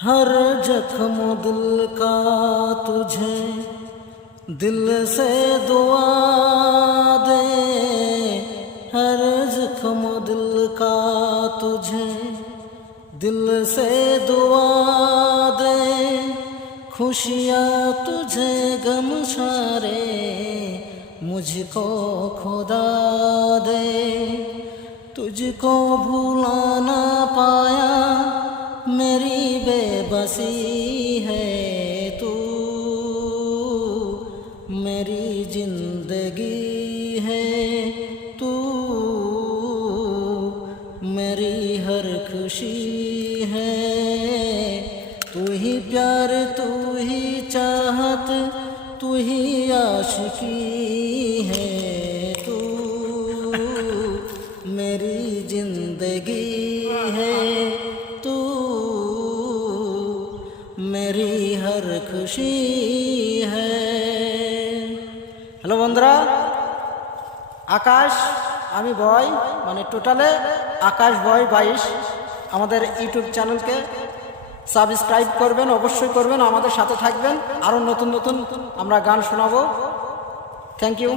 हर जख्म दिल का तुझे दिल से दुआ दे, हर जख्म दिल का तुझे दिल से दुआ दे, खुशियाँ तुझे गम सारे मुझको खुदा दे, तुझको भूला ना पाया मेरी बेबसी है तू, मेरी जिंदगी है तू, मेरी हर खुशी है, तू ही प्यार तू ही चाहत तू ही आशिकी है तू, मेरी जिंदगी है तू, मेरी हर खुशी है। হ্যালো বন্ধুরা, আকাশ আমি বয় মানে টোটালে আকাশ বয় 22 আমাদের ইউটিউব চ্যানেলকে সাবস্ক্রাইব করবেন, অবশ্যই করবেন, আমাদের সাথে থাকবেন, আরও নতুন নতুন আমরা গান শোনাবো। Thank you.